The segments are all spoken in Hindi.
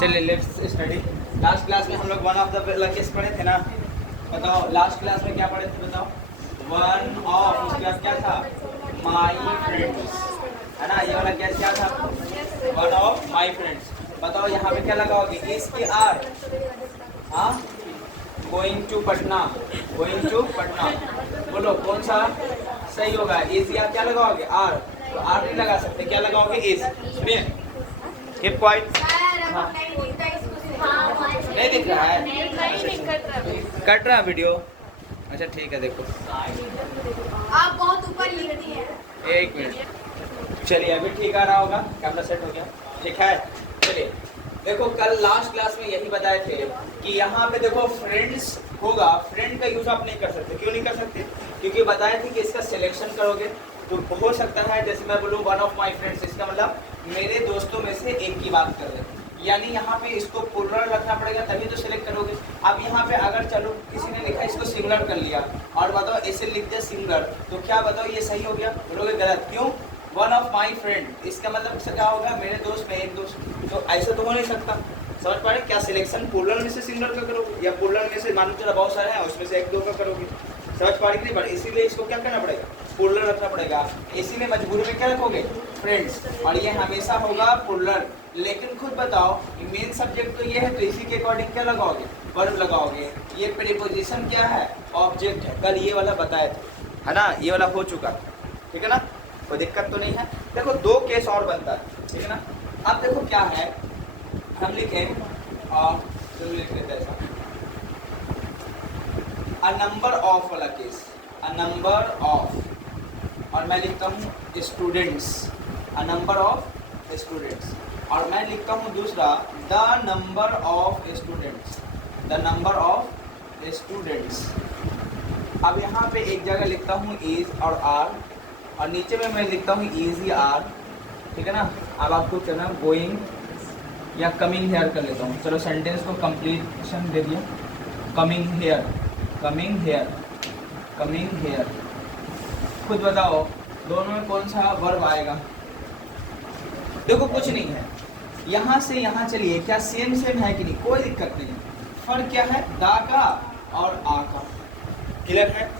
चलिए लेट्स स्टडी। लास्ट क्लास में हम लोग वन ऑफ द लकीस्ट पढ़े थे ना। बताओ लास्ट क्लास में क्या पढ़े थे, बताओ। वन ऑफ, उसके बाद क्या था, माई फ्रेंड्स, है ना। ये वाला क्या था, वन ऑफ माई फ्रेंड्स। बताओ यहाँ पे क्या लगाओगे, इस की आर। हाँ, going to Patna, going to Patna. बोलो कौन सा सही होगा, इज या क्या लगाओगे, आर। तो आर नहीं लगा सकते, क्या लगाओगे, इज। सुनिए, कीप क्वाइट। नहीं दिख रहा है, कट रहा है वीडियो। अच्छा ठीक है, देखो आप बहुत ऊपर लिखती हैं। एक मिनट, चलिए अभी ठीक आ रहा होगा, कैमरा सेट हो गया, ठीक है। चलिए देखो, कल लास्ट क्लास में यही बताए थे कि यहाँ पे देखो फ्रेंड्स होगा, फ्रेंड का यूज आप नहीं कर सकते। क्यों नहीं कर सकते, क्योंकि बताए थे कि इसका सिलेक्शन करोगे तो हो सकता है, जैसे मैं बोलूँ वन ऑफ माई फ्रेंड्स, इसका मतलब मेरे दोस्तों में से एक की बात कर ले, यानी यहाँ पे इसको प्लुरल रखना पड़ेगा तभी तो सिलेक्ट करोगे। अब यहाँ पे अगर चलो किसी ने लिखा इसको सिंगुलर कर लिया और बताओ ऐसे लिख दिया सिंगुलर, तो क्या बताओ ये सही हो गया, बोलोगे गलत। क्यों, वन ऑफ माई फ्रेंड, इसका मतलब क्या होगा, मेरे दोस्त में एक दोस्त, तो ऐसा तो हो नहीं सकता। समझ पा रहे, क्या सिलेक्शन प्लुरल में से सिंगुलर का करोगे या प्लुरल में से, मानो चलो बहुत सारे हैं उसमें से एक दो का करोगे। समझ पा रही, पर इसीलिए इसको क्या करना पड़ेगा, प्लुरल रखना पड़ेगा। इसीलिए मजबूरी में क्या रखोगे, फ्रेंड्स, और ये हमेशा होगा प्लुरल। लेकिन खुद बताओ, मेन सब्जेक्ट तो ये है, तो इसी के अकॉर्डिंग क्या लगाओगे, वर्ब लगाओगे। ये प्रीपोजिशन क्या है, ऑब्जेक्ट है। कल ये वाला बताया था, है ना, ये वाला हो चुका, ठीक है ना, कोई दिक्कत तो नहीं है। देखो दो केस और बनता है, ठीक है ना। अब देखो क्या है, हम लिखें और लिख लेते हैं ऐसा, अ नंबर ऑफ वाला केस, अ नंबर ऑफ, और मैं लिखता हूँ students, a number of students, और मैं लिखता हूँ दूसरा the number of students, the number of students. अब यहाँ पे एक जगह लिखता हूँ इज और आर, और नीचे में मैं लिखता हूँ इज या आर, ठीक है ना। अब आपको क्या ना, गोइंग या कमिंग हेयर कर लेता हूँ। चलो सेंटेंस को कंप्लीशन दे दिया, coming here, coming here, coming here. खुद बताओ दोनों में कौन सा वर्ब आएगा। देखो कुछ नहीं है, यहाँ से यहाँ चलिए, क्या सेम सेम है कि नहीं, कोई दिक्कत नहीं। फर्क क्या है, दा का और आ का। क्लियर है,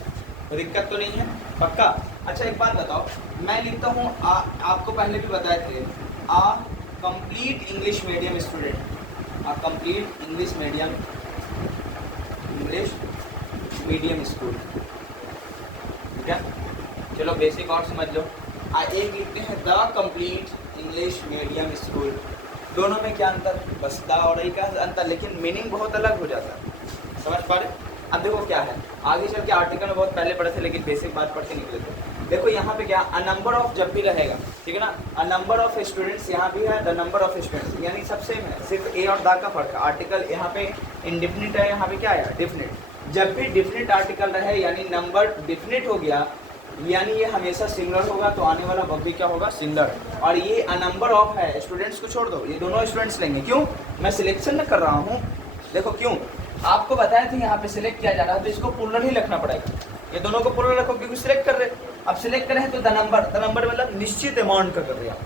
कोई दिक्कत तो नहीं है, पक्का। अच्छा एक बात बताओ, मैं लिखता हूँ आपको पहले भी बताए थे, आ कंप्लीट इंग्लिश मीडियम स्टूडेंट, आ कंप्लीट इंग्लिश मीडियम स्कूल, ठीक है। चलो बेसिक और समझ लो। एक लिखते हैं the complete English medium school. दोनों में क्या अंतर, बस द और ई का अंतर, लेकिन मीनिंग बहुत अलग हो जाता है। समझ पा रहे। अब देखो क्या है, आगे चल के आर्टिकल में बहुत पहले पढ़े थे, लेकिन बेसिक बात पढ़ के निकले थे। देखो यहाँ पे क्या, अ नंबर ऑफ जब भी रहेगा, ठीक है ना, अ नंबर ऑफ स्टूडेंट्स यहाँ भी है, द नंबर ऑफ स्टूडेंट्स, यानी सब सेम है, सिर्फ ए और दा का फर्क है। आर्टिकल यहाँ पे इंडिफिनिट है, यहाँ पे क्या है, डिफिनिट। जब भी डिफिनिट आर्टिकल रहे, यानी नंबर डिफिनिट हो गया, यानी ये हमेशा सिंगुलर होगा, तो आने वाला वर्ब भी क्या होगा, सिंगुलर। और ये अ नंबर ऑफ है, स्टूडेंट्स को छोड़ दो, ये दोनों स्टूडेंट्स लेंगे। क्यों, मैं सिलेक्शन में कर रहा हूँ। देखो क्यों, आपको बताया था यहाँ पे सिलेक्ट किया जा रहा है, तो इसको प्लुरल ही लिखना पड़ेगा। ये दोनों को प्लुरल रखो, क्योंकि सिलेक्ट कर रहे। अब सिलेक्ट करें तो द नंबर मतलब निश्चित अमाउंट का कर रहे आप।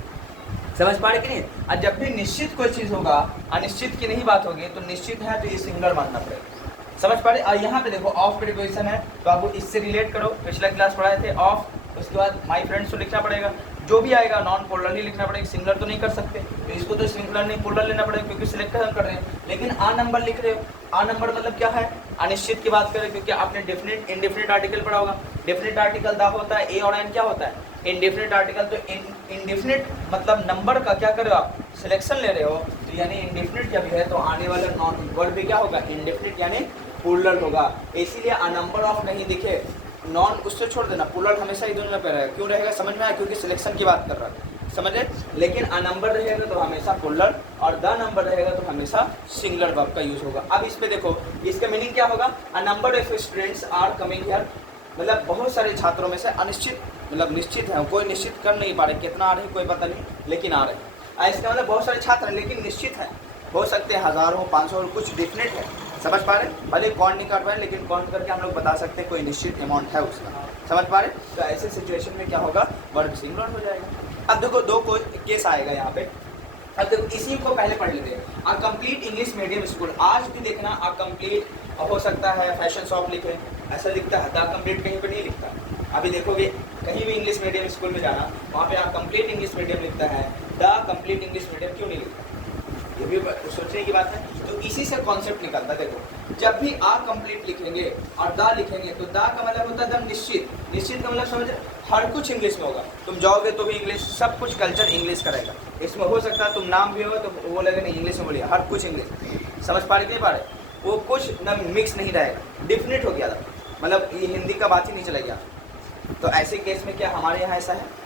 समझ पा रहे कि नहीं। और जब भी निश्चित कोई चीज़ होगा, अनिश्चित की नहीं बात होगी, तो निश्चित है तो ये सिंगुलर मानना पड़ेगा। समझ पा रहे। और यहाँ पे देखो ऑफ प्रीपोजिशन है, तो आप इससे रिलेट करो, पिछला क्लास पढ़ाए थे ऑफ, उसके बाद माई फ्रेंड्स को लिखना पड़ेगा। जो भी आएगा नॉन प्लुरल ही लिखना पड़ेगा, सिंगुलर तो नहीं कर सकते, तो इसको तो सिंगुलर नहीं प्लुरल लेना पड़ेगा, क्योंकि सिलेक्ट कर रहे हैं। लेकिन आ नंबर लिख रहे हो, आ नंबर मतलब क्या है, अनिश्चित की बात करें, क्योंकि आपने डेफिनेट इंडेफिनिट आर्टिकल पढ़ा होगा। डेफिनेट आर्टिकल दा होता है, ए और एन क्या होता है, इंडेफिनिट आर्टिकल। तो इंडेफिनिट मतलब नंबर का क्या कर रहे हो आप, सिलेक्शन ले रहे हो, तो यानी इंडेफिनिट जब है तो आने वाला नॉन वर्ब भी क्या होगा, इंडेफिनिट यानी प्लुरल होगा। इसीलिए अ नंबर ऑफ नहीं दिखे, नॉन उससे छोड़ देना, प्लुरल हमेशा ही दोनों पे रहेगा। क्यों रहेगा, समझ में आया, क्योंकि सिलेक्शन की बात कर रहा है, समझे। लेकिन अ नंबर रहेगा तो हमेशा प्लुरल, और द नंबर रहेगा तो हमेशा सिंगुलर वर्ब का यूज होगा। अब इस पे देखो, इसका मीनिंग क्या होगा, a number of students are coming here, मतलब बहुत सारे छात्रों में से अनिश्चित मतलब निश्चित है, कोई निश्चित कर नहीं पा रहे कितना आ रहे कोई पता नहीं, लेकिन आ रहे। इसका मतलब बहुत सारे छात्र हैं लेकिन निश्चित है, हो सकते हैं 1000 हो, 500 हो, कुछ डिफिनेट है। समझ पा रहे, भले काउंट नहीं कर पाए, लेकिन काउंट करके हम लोग बता सकते हैं कोई निश्चित अमाउंट है उसका। समझ पा रहे, तो ऐसे सिचुएशन में क्या होगा, वर्ब सिंगुलर हो जाएगा। अब देखो दो केस आएगा यहाँ पे, अब देखो इसी को पहले पढ़ लेते हैं। A complete English medium school, आज भी देखना अ कंप्लीट हो सकता है फैशन शॉप लिखे, ऐसा लिखता है, द कंप्लीट कहीं पर नहीं लिखता। अभी देखोगे कहीं भी इंग्लिश मीडियम स्कूल में जाना, वहाँ पे अ कंप्लीट इंग्लिश मीडियम लिखता है, द कंप्लीट इंग्लिश मीडियम क्यों नहीं लिखता? ये भी सोचने की बात है। तो इसी से कॉन्सेप्ट निकलता है। देखो जब भी आ कंप्लीट लिखेंगे और दा लिखेंगे तो दा का मतलब होता है एकदम निश्चित, निश्चित का मतलब समझ हर कुछ इंग्लिश में होगा। तुम जाओगे तो भी इंग्लिश, सब कुछ कल्चर इंग्लिश का रहेगा। इसमें हो सकता है तुम नाम भी हो तो वो लगे नहीं इंग्लिश में बोलिए, हर कुछ इंग्लिश। समझ पा रहे कि नहीं पा रहे? वो कुछ ना मिक्स नहीं रहेगा, डिफिनेट हो गया था, मतलब ये हिंदी का बात ही नहीं चला गया। तो ऐसे केस में क्या हमारे यहाँ ऐसा है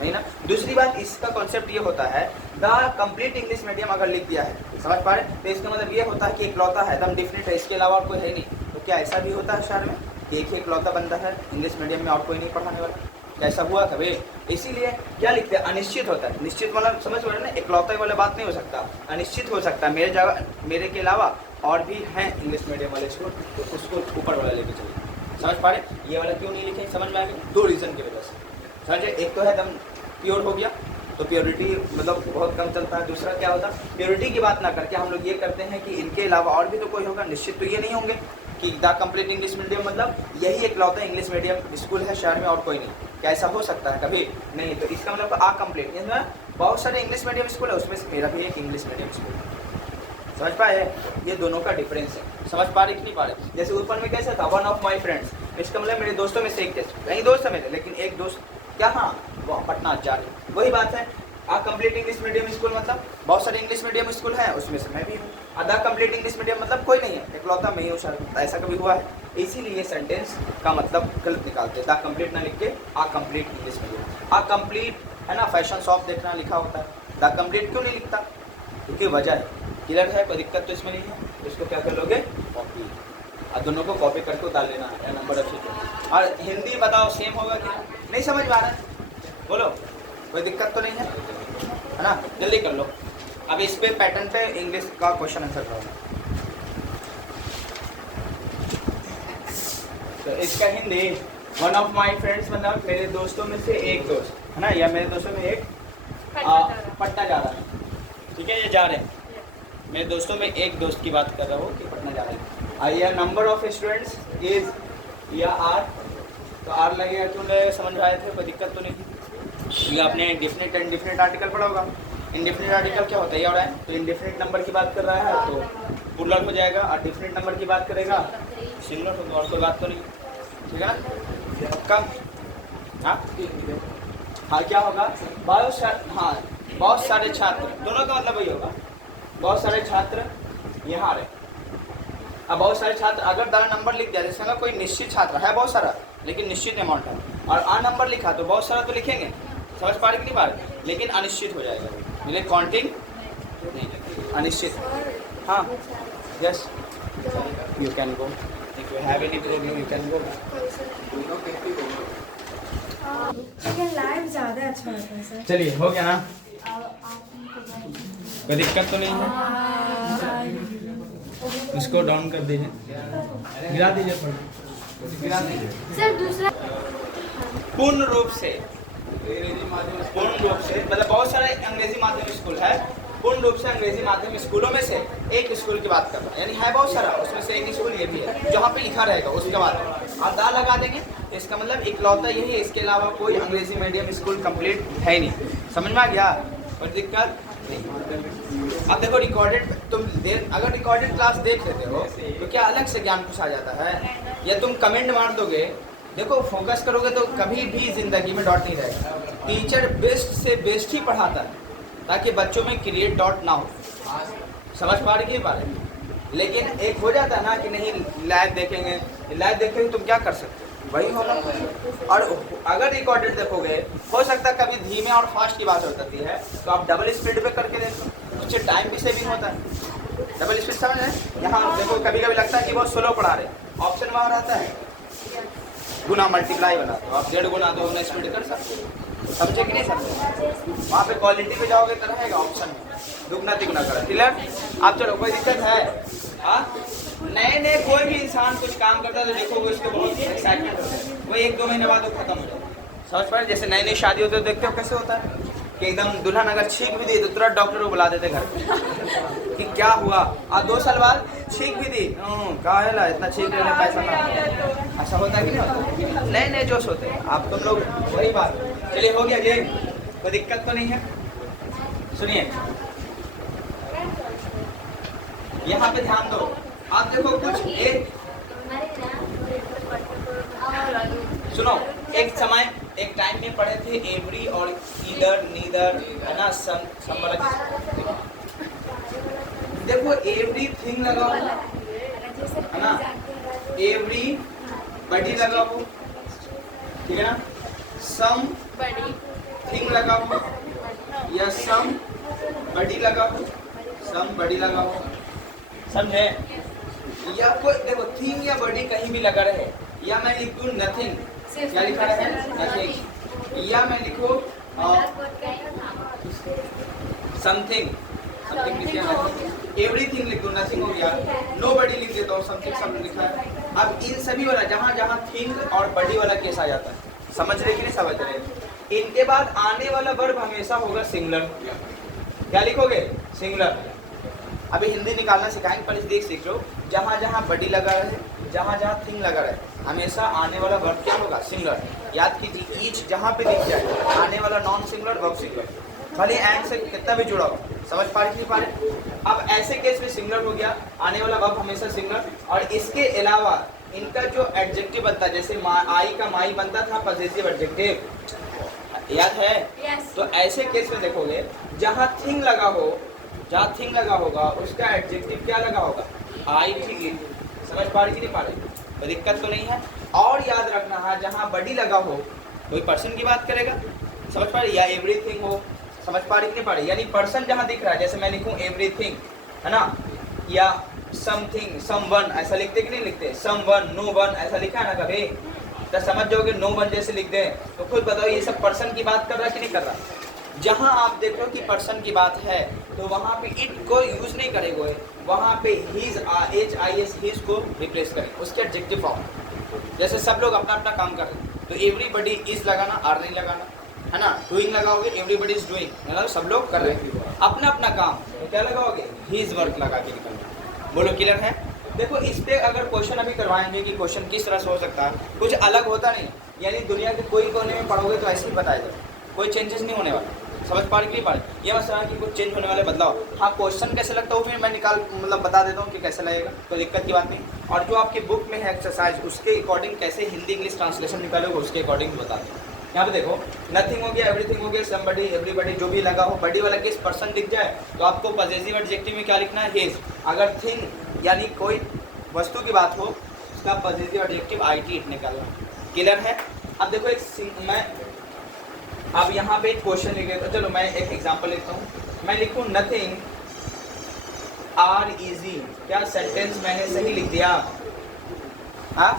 नहीं ना। दूसरी बात इसका कॉन्सेप्ट ये होता है, द कंप्लीट इंग्लिश मीडियम अगर लिख दिया है, समझ पा रहे, तो इसका मतलब ये होता है कि इकलौता है, एकदम डिफरेंट है, इसके अलावा और कोई है नहीं। तो क्या ऐसा भी होता है शहर में कि एक ही इकलौता बंदा है इंग्लिश मीडियम में और कोई नहीं पढ़ाने वाला? क्या ऐसा हुआ कभी? इसीलिए क्या लिखते हैं, अनिश्चित होता है। निश्चित मतलब समझ पा रहे ना, इकलौता वाला बात नहीं हो सकता, अनिश्चित हो सकता है। मेरे जगह मेरे के अलावा और भी हैं इंग्लिश मीडियम वाले स्कूल, तो उसको ऊपर वाला लेके चलिए। समझ पा रहे, ये वाला क्यों नहीं लिखे, समझ में आ गया? दो रीज़न की वजह से समझे। एक तो है एकदम प्योर हो गया, तो प्योरिटी मतलब बहुत कम चलता है। दूसरा क्या होता है, प्योरिटी की बात ना करके हम लोग ये करते हैं कि इनके अलावा और भी तो कोई होगा, निश्चित तो ये नहीं होंगे कि द कंप्लीट इंग्लिश मीडियम मतलब यही इकलौता इंग्लिश मीडियम स्कूल है शहर में और कोई नहीं। क्या ऐसा हो सकता है कभी? नहीं। तो इसका मतलब आ कंप्लीट, इसमें बहुत सारे इंग्लिश मीडियम स्कूल है, उसमें से मेरा भी एक इंग्लिश मीडियम स्कूल है। समझ पाए, ये दोनों का डिफरेंस है। समझ पा रहे कि नहीं पा रहे? जैसे ऊपर में कैसा था, वन ऑफ माई फ्रेंड्स, इसका मतलब मेरे दोस्तों में से एक थे, कई दोस्त है मेरे, लेकिन एक दोस्त क्या, हाँ वो पटना आचार्य। वही बात है, आ कंप्लीट इंग्लिश मीडियम स्कूल मतलब बहुत सारे इंग्लिश मीडियम स्कूल हैं, उसमें से मैं भी हूँ। आधा कंप्लीट इंग्लिश मीडियम मतलब कोई नहीं है, इकलौता मैं ही हूँ शायद। ऐसा कभी हुआ है? इसीलिए ये सेंटेंस का मतलब गलत निकालते हैं, द कंप्लीट ना लिख के आ कंप्लीट इंग्लिश मीडियम। आ कंप्लीट है ना, फैशन शॉप देखना लिखा होता है, द कंप्लीट क्यों नहीं लिखता? क्योंकि वजह है, क्लियर है, कोई दिक्कत तो इसमें नहीं है। इसको क्या कर लोगे, कॉपी, और दोनों को कॉपी करके उतार लेना है नंबर ऑफ। और हिंदी बताओ सेम होगा कि नहीं? समझ में आ रहा है? बोलो, कोई दिक्कत तो नहीं है ना? जल्दी कर लो। अब इस पे पैटर्न पे इंग्लिश का क्वेश्चन आंसर करो। तो इसका Hindi, one of my friends मतलब मेरे दोस्तों में से एक दोस्त है ना, या मेरे दोस्तों में एक पटना जा रहा है, ठीक है, ये जा रहे हैं। मेरे दोस्तों में एक दोस्त की बात कर रहा हूँ कि पटना जा रहे हैं। आइए, नंबर ऑफ स्टूडेंट्स इज या आर, तो आर लगेगा, क्यों लगेगा, समझ में आए थे, कोई दिक्कत तो नहीं थी? ये आपने इंडेफिनिट इंडेफिनिट आर्टिकल पढ़ा होगा। इंडेफिनिट आर्टिकल क्या होता है, ये हो रहा है, तो इंडेफिनिट नंबर की बात कर रहा है तो प्लूरल हो जाएगा, और डेफिनिट नंबर की बात करेगा सिंगुलर होगा, और कोई बात तो नहीं, ठीक है ना? कम, हाँ क्या होगा, बहुत सारे छात्र, दोनों का मतलब वही होगा, बहुत सारे छात्र यहाँ रहे। अब बहुत सारे छात्र, अगर दाना नंबर लिख दिया, जैसे कोई निश्चित छात्र है बहुत सारा, लेकिन निश्चित अमाउंट है, और आ नंबर लिखा तो बहुत सारा तो लिखेंगे, समझ पा रहे कि नहीं पा रहे? लेकिन अनिश्चित हो जाएगा, मतलब काउंटिंग नहीं, अनिश्चित। हाँ, yes, you can go, if you have any problem you can go. Live ज़्यादा अच्छा होता है सर। चलिए, हो गया ना, कोई दिक्कत तो नहीं है? उसको डाउन कर दीजिए, गिरा दीजिए, गिरा दीजिए। सर दूसरा पूर्ण रूप से मतलब बहुत सारे अंग्रेजी माध्यम स्कूल है, पूर्ण रूप से अंग्रेजी माध्यम स्कूलों में से एक स्कूल की बात कर रहा है, यानी है बहुत सारा, उसमें से एक स्कूल ये भी है जहाँ पे लिखा रहेगा, उसके बाद आप दा लगा देंगे, इसका मतलब इकलौता यही है, इसके अलावा कोई अंग्रेजी मीडियम स्कूल कंप्लीट है नहीं। समझ में आ गया? कोई दिक्कत नहीं। अब देखो रिकॉर्डेड, तुम अगर रिकॉर्डेड क्लास देख लेते हो तो क्या अलग से ज्ञान कुछ आ जाता है, या तुम कमेंट मार दोगे, देखो फोकस करोगे तो कभी भी जिंदगी में डॉट नहीं रहेगा। टीचर बेस्ट से बेस्ट ही पढ़ाता है ताकि बच्चों में क्रिएट डॉट ना हो। समझ पा रहे कि पा रहे? लेकिन एक हो जाता है ना कि नहीं लाइव देखेंगे तुम क्या कर सकते हो, वही होगा। और अगर रिकॉर्डेड देखोगे, हो सकता है कभी धीमे और फास्ट की बात हो जाती है, तो आप डबल स्पीड पे करके देखो, उससे टाइम भी सेविंग होता है। डबल स्पीड समझ रहे? यहाँ देखो कभी कभी लगता है कि बहुत स्लो पढ़ा रहे, ऑप्शन वहाँ रहता है गुना मल्टीप्लाई वाला, तो आप 1.5 गुना 2 गुना स्पीड कर सकते हो। समझे कि नहीं समझे? वहाँ पे क्वालिटी पे जाओगे तो रहेगा ऑप्शन में 2 गुना 3 गुना करा, क्लियर? आप चलो, कोई दिक्कत है? हाँ, नए कोई भी इंसान कुछ काम करता है तो देखोगे उसको बहुत एक्साइटमेंट होता है, वो 1-2 महीने बाद वो खत्म हो जाता है। समझ पाए? जैसे नई शादी होती है देखते हो कैसे होता है, कि एकदम दुल्हन अगर छींक भी दी तो तुरंत डॉक्टर को बुला देते घर पे कि क्या हुआ, और 2 साल बाद छींक भी दी, कहा है ला इतना छींक लेने पैसा ना, ऐसा होता है कि नहीं होता? नए नए जोश होते हैं आप तुम लोग, वही बात। चलिए हो गया जी, कोई दिक्कत तो नहीं है। सुनिए यहाँ पे ध्यान दो, आप देखो कुछ एक सुनो, एक समय एक टाइम में पढ़े थे एवरी और ईदर नीदर, है ना, सम वाला। देखो एवरीथिंग लगाओ, है ना, एवरी बडी लगाओ, ठीक है ना, सम थिंग लगाओ या सम बडी लगाओ, सम बडी लगाओ, समझे? या कोई देखो थिंग या बडी कहीं भी लगा रहे, या मैं लिख दूं नथिंग, क्या लिखा है नथिंग, या मैं लिखो समथिंग, समथिंग लिख दिया, एवरीथिंग लिख दूं नथिंग हो गया, नोबडी लिख देता हूँ, समथिंग सब लिखा है। अब इन सभी वाला जहाँ जहाँ थिंग और बडी वाला केस आ जाता है, समझ रहे कि नहीं समझ रहे? इनके बाद आने वाला वर्ब हमेशा होगा सिंगुलर। क्या लिखोगे? सिंगुलर। अभी हिंदी निकालना सिखाएंगे, पर देख सीख लो, जहाँ जहाँ बडी लगा रहे, जहाँ जहाँ थिंग लगा रहे, हमेशा आने वाला वर्ब क्या होगा? सिंगुलर। याद कीजिए, ईच जहाँ पे दिख जाए आने वाला नॉन सिंगुलर वर्ब सिंगुलर, भले एंड से कितना भी जुड़ा हो। समझ पा रहे कि नहीं पा रहे? अब ऐसे केस में सिंगुलर हो गया, आने वाला वर्ब हमेशा सिंगुलर। और इसके अलावा इनका जो एडजेक्टिव बनता है, जैसे आई का माई बनता था पॉजिटिव एडजेक्टिव, याद है? Yes. तो ऐसे केस में देखोगे जहाँ थिंग लगा हो, जहाँ थिंग लगा होगा उसका एडजेक्टिव क्या लगा होगा? I think. समझ पा रही कि नहीं पा रही? कोई दिक्कत तो नहीं है। और याद रखना है जहाँ बडी लगा हो कोई पर्सन की बात करेगा, समझ पा रही? या एवरीथिंग हो, समझ पा रही कि नहीं पा रही? यानी पर्सन जहाँ दिख रहा है, जैसे मैं लिखूँ एवरीथिंग, है ना, या समथिंग, समवन, ऐसा लिखते कि नहीं लिखते? समवन, नो वन, ऐसा लिखा है ना कभी? तो समझ जाओगे नो वन जैसे लिख दें। तो खुद बताओ ये सब पर्सन की बात कर रहा है कि नहीं कर रहा? जहाँ आप देख लो कि पर्सन की बात है तो वहाँ पे इट को यूज नहीं करेंगे, वहाँ पे हीज, HIS, हीज को रिप्लेस करेंगे, उसके एडजेक्टिव फॉर्म। जैसे सब लोग अपना अपना काम कर रहे हैं तो एवरीबडी इज लगाना, आर नहीं लगाना, है ना। डूइंग लगाओगे एवरीबडी इज डूइंग, मतलब सब लोग कर रहे हैं अपना अपना काम, तो क्या लगाओगे? हीज वर्क लगा के निकलना। बोलो क्लियर है? देखो इस पे अगर क्वेश्चन अभी करवाएंगे कि क्वेश्चन किस तरह से हो सकता है, कुछ अलग होता नहीं, यानी दुनिया के कोई कोने में पढ़ोगे तो ऐसे ही बताया जाए, कोई चेंजेस नहीं होने वाला। समझ पा रही कि नहीं पा रही? ये मत समझ कि कुछ चेंज होने वाले बदलाव। हाँ क्वेश्चन कैसे लगता है वो भी मैं निकाल मतलब बता देता हूँ कि कैसे लगेगा, तो दिक्कत की बात नहीं। और जो आपकी बुक में है एक्सरसाइज उसके अकॉर्डिंग कैसे हिंदी इंग्लिश ट्रांसलेशन निकालोगे उसके अकॉर्डिंग बता दें। यहाँ पे देखो नथिंग हो गया, एवरीथिंग हो गया, समबडी, एवरीबडी, जो भी लगा हो, बडी वाला केस पर्सन दिख जाए तो आपको पॉजिटिव एडजेक्टिव में क्या लिखना है? हिज। अगर थिंग यानी कोई वस्तु की बात हो उसका पॉजिटिव एडजेक्टिव IT निकालना। क्लियर है? अब देखो एक मैं अब यहाँ पे एक क्वेश्चन लिख लेता हूँ, चलो मैं एक एग्जांपल लिखता हूँ। मैं लिखूँ नथिंग आर इजी, क्या सेंटेंस मैंने सही लिख दिया? हाँ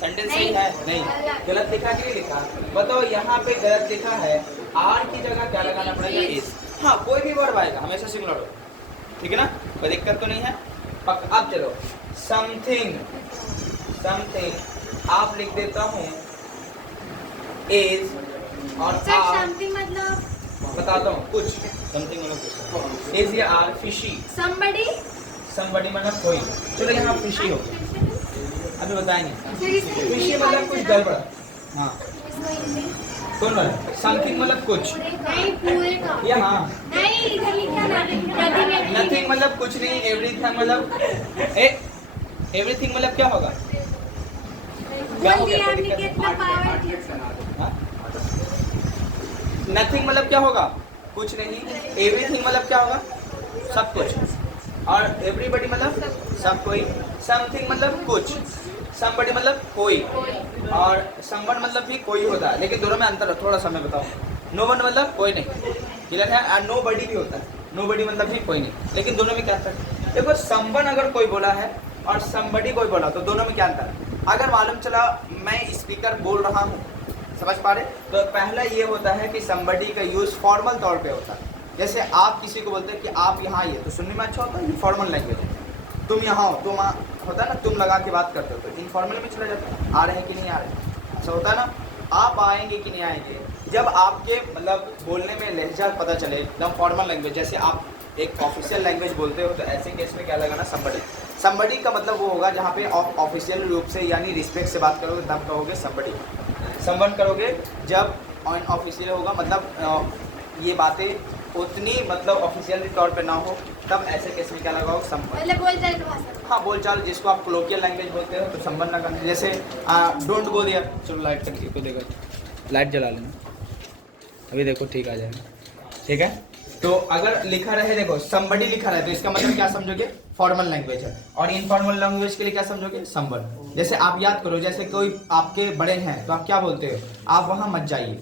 सेंटेंस सही है? नहीं, गलत लिखा कि नहीं लिखा? बताओ यहाँ पे गलत लिखा है, आर की जगह क्या लगाना पड़ेगा? इज। हाँ कोई भी वर्ब आएगा हमेशा सिंगुलर हो, ठीक है ना, कोई दिक्कत तो नहीं है। अब चलो समथिंग, समथिंग आप लिख देता हूँ इज और समथिंग मतलब बताता हूँ कुछ, समथिंग मतलब कुछ, इज या आर, फिशी, somebody, somebody मतलब कोई, चलो यहाँ फिशी हो, अभी बताएंगे। फिशी मतलब कुछ गड़बड़, हाँ कौन वाला? समथिंग मतलब कुछ, नहीं पूरे का, या हाँ नहीं इधर लिखा ना, नथिंग मतलब कुछ नहीं, एवरीथिंग मतलब एवरीथिंग मतलब क्या होगा? क्या हो गया? आपने कितना पावर। नथिंग मतलब क्या होगा? कुछ नहीं। एवरीथिंग मतलब क्या होगा? सब कुछ। और एवरीबडी मतलब सब कोई। समथिंग मतलब कुछ, समबडी मतलब कोई, और समवन मतलब भी कोई होता है, लेकिन दोनों में अंतर है थोड़ा सा मैं बताऊँ। नो वन मतलब कोई नहीं, क्लियर है? और नो बडी भी होता है, नो बडी मतलब भी कोई नहीं, लेकिन दोनों में क्या अंतर है? देखो समवन अगर कोई बोला है और समबडी कोई बोला तो दोनों में क्या अंतर है? अगर मालूम चला मैं स्पीकर बोल रहा हूँ, समझ पा रहे, तो पहला ये होता है कि समबडी का यूज़ फॉर्मल तौर पे होता है। जैसे आप किसी को बोलते हैं कि आप यहाँ आइए, तो सुनने में अच्छा होता है, ये फॉर्मल लैंग्वेज है। तुम यहाँ हो, तुम होता है ना, तुम लगा के बात करते हो, तो इनफॉर्मल में चला जाता है, आ रहे हैं कि नहीं आ रहे हैं, ऐसा होता है ना। आप आएंगे कि नहीं आएंगे, जब आपके मतलब बोलने में लहजा पता चले, एकदम फॉर्मल लैंग्वेज, जैसे आप एक ऑफिशियल लैंग्वेज बोलते हो, तो ऐसे केस में क्या लगाना, somebody। somebody का मतलब वो होगा जहाँ पे ऑफिशियल रूप से यानी रिस्पेक्ट से बात करोगे तब कहोगे somebody। someone करोगे जब ऑफिशियल होगा, मतलब ये बातें उतनी मतलब ऑफिशियल तौर पे ना हो, तब ऐसे केस में क्या लगाओगे, someone। मतलब बोलचाल की भाषा। हाँ, बोलचाल जिसको आप कोलोकियल लैंग्वेज बोलते हो, तो संबंध लगाना। जैसे डोंट गो देयर। चलो लाइट तक को देखो, लाइट जला लेना, अभी देखो ठीक आ जाएगा, ठीक है। तो अगर लिखा रहे, देखो somebody लिखा रहे, तो इसका मतलब क्या समझोगे, फॉर्मल लैंग्वेज है। और इनफॉर्मल लैंग्वेज के लिए क्या समझोगे, someone। जैसे आप याद करो, जैसे कोई आपके बड़े हैं तो आप क्या बोलते हो, आप वहाँ मत जाइए,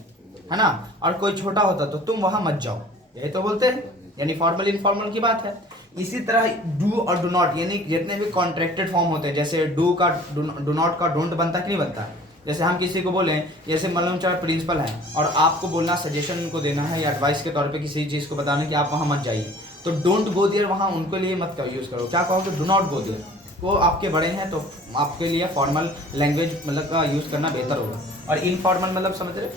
है ना। और कोई छोटा होता तो तुम वहाँ मत जाओ, यही तो बोलते हैं, यानी फॉर्मल इनफॉर्मल की बात है। इसी तरह डू और डू नॉट, यानी जितने भी कॉन्ट्रैक्टेड फॉर्म होते हैं, जैसे डू का डू नॉट का डोंट बनता कि नहीं बनता। जैसे हम किसी को बोलें, जैसे मतलब चाहे प्रिंसिपल हैं और आपको बोलना, सजेशन उनको देना है या एडवाइस के तौर पे किसी चीज़ को बताना कि आप वहाँ मत जाइए, तो डोंट गो देयर वहाँ उनके लिए मत यूज़ करो, क्या कहोगे, डू नॉट गो देयर। वो आपके बड़े हैं तो आपके लिए फॉर्मल लैंग्वेज मतलब का यूज़ करना बेहतर होगा। और इनफॉर्मल मतलब समझ रहे,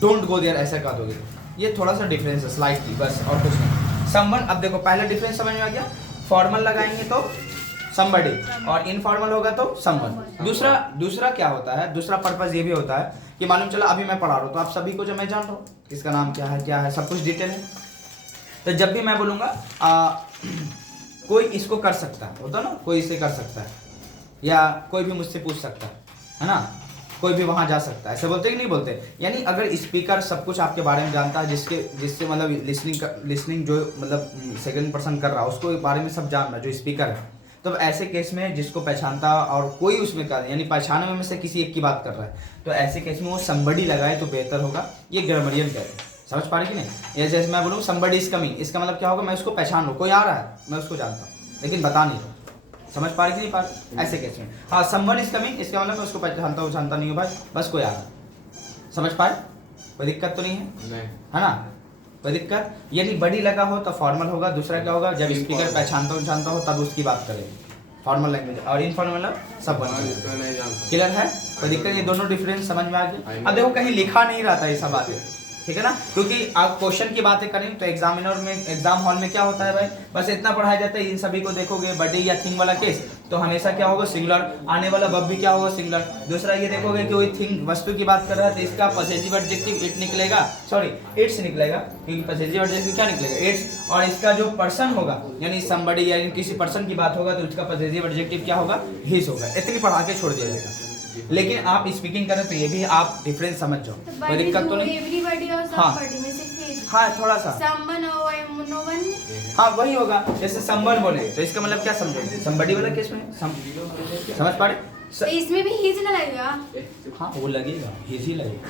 डोंट गो देयर ऐसा कह दोगे। ये थोड़ा सा डिफरेंस है स्लाइटली, बस और कुछ नहीं। समवन, अब देखो पहला डिफरेंस समझ में आ गया, फॉर्मल लगाएंगे तो somebody और इनफॉर्मल होगा तो someone। दूसरा क्या होता है, दूसरा पर्पस ये भी होता है कि मालूम चला अभी मैं पढ़ा रहा हूँ तो आप सभी को जो मैं जान रहा हूँ किसका नाम क्या है सब कुछ डिटेल है, तो जब भी मैं बोलूँगा कोई इसको कर सकता है, होता ना, कोई इसे कर सकता है, या कोई भी मुझसे पूछ सकता है ना, कोई भी वहाँ जा सकता है, ऐसे बोलते कि नहीं बोलते। यानी अगर स्पीकर सब कुछ आपके बारे में जानता है, जिससे मतलब लिसनिंग जो मतलब सेकंड पर्सन कर रहा है उसको बारे में सब जान रहा है, जो स्पीकर है, तो ऐसे केस में जिसको पहचानता और कोई उसमें का यानी पहचानने में से किसी एक की बात कर रहा है, तो ऐसे केस में वो somebody लगाए तो बेहतर होगा। ये ग्रामरियन कह रहे हैं, समझ पा रहे कि नहीं। ये जैसे मैं बोलूँ somebody is coming, इसका मतलब क्या होगा, मैं उसको पहचान लूँ, कोई आ रहा है, मैं उसको जानता हूँ लेकिन बता नहीं रहा, समझ पा रहे कि नहीं पा रहे, ऐसे केस में। हाँ, someone is coming, इसका मतलब मैं उसको पहचानता हूँ, जानता नहीं हूँ भाई, बस कोई आ रहा है, समझ पाए, कोई दिक्कत तो नहीं है, है ना, कोई दिक्कत। यानी बड़ी लगा हो तो फॉर्मल होगा। दूसरा क्या होगा, जब स्पीकर पहचानता हो तब उसकी बात करेंगे, फॉर्मल लैंग्वेज। और इनफॉर्मल सब क्लियर है, कोई दिक्कत नहीं, दोनों डिफरेंस समझ में आ गया। अब देखो कहीं लिखा नहीं रहता ये सब बातें, ठीक है ना, क्योंकि आप क्वेश्चन की बातें करें तो एग्जाम हॉल में क्या होता है भाई, बस इतना पढ़ाया जाता है। इन सभी को देखोगे बर्थडे या थिंग वाला केस तो हमेशा क्या होगा, सिंगुलर, आने वाला वर्ब भी क्या होगा, सिंगुलर। दूसरा ये देखोगे कि कोई थिंग वस्तु की बात कर रहा है तो इसका पॉसेसिव एडजेक्टिव इट निकलेगा, सॉरी इट्स निकलेगा, क्योंकि पॉसेसिव एडजेक्टिव क्या निकलेगा, इट्स। और इसका जो पर्सन होगा यानी somebody या किसी पर्सन की बात होगा तो उसका पॉसेसिव एडजेक्टिव क्या होगा, हिज होगा। इतनी पढ़ा के छोड़ दिया जाएगा। लेकिन आप स्पीकिंग करें तो ये भी आप डिफरेंस समझ जाओ, कोई दिक्कत तो नहीं। एवरीबॉडी और somebody में से हाँ थोड़ा सा someone और no one। हाँ वही होगा, जैसे someone बोले तो इसका मतलब क्या समझोगे, somebody वाला केस में समझ पा तो इसमें भी हिज ना लगेगा। हाँ वो लगेगा, हिज ही लगेगा,